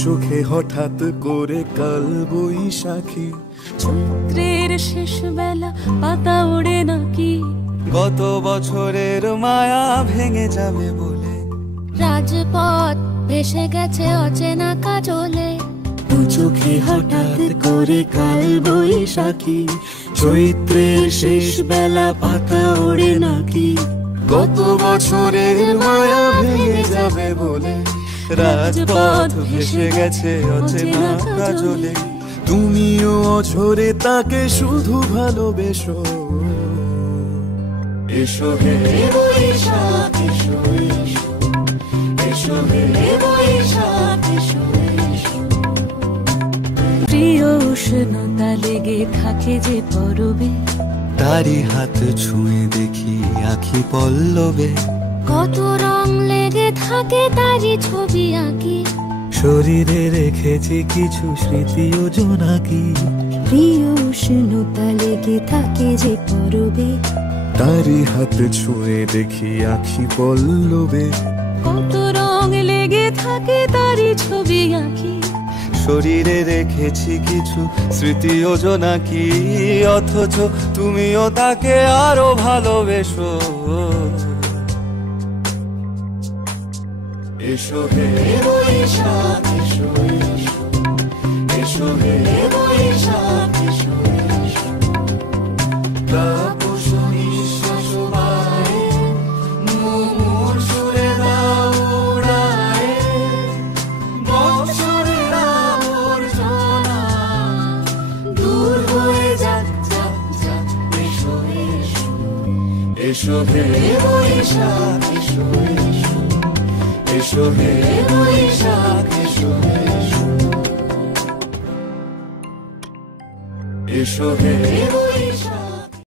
চোখে হঠাৎ করে কাল বৈশাখী, চৈত্রের শেষ বেলা পাতা ওড়ে নাকি, গত বছরের মায়া ভেঙে যাবে বলে, রাজপথ ভেসে গেছে অচেনা কাজলে, দু চোখে হঠাৎ করে কাল বৈশাখী, চৈত্রের শেষ বেলা পাতা ওড়ে নাকি, গত বছরের মায়া ভেঙে যাবে বলে, রাজপথ ভেসে গেছে অচেনা কাজলে, তুমিও অঝরে তাকে শুধু ভালোবেসো। এসো হে বৈশাখ এসো এসো, এসো হে বৈশাখ এসো এসো। প্রিয় উষ্ণতা লেগে থাকে যে পরবে, তারি হাত ছুঁয়ে দেখি আখি পল্লবে, কত রং লেগে থাকে তারই ছবি আঁকি, শরীরে রেখেছি কিছু স্মৃতি ও জোনাকি, প্রিয় উষ্ণতা লেগে থাকে যে পরবে, তারি হাত ছুঁয়ে দেখি আখি পল্লবে, কত রং লেগে থাকে তারই ছবি আঁকি, শরীরে রেখেছি কিছু স্মৃতি ও জোনাকি, অথচ তুমিও তাকে আরো ভালোবেসো। এসো হে বৈশাখ এসো এসো, এসো হে বৈশাখ এসো এসো। তাপস নিঃশ্বাস বায়ে, মুমুর সুরে দাও উড়ায়ে, বৎসরের আবর্জনা দূর হয়ে যাক যাক যাক। এসো এসো, এসো হে বৈশাখ এসো এসো, এসো হে বৈশাখ এসো এসো, এসো হে বৈশাখ।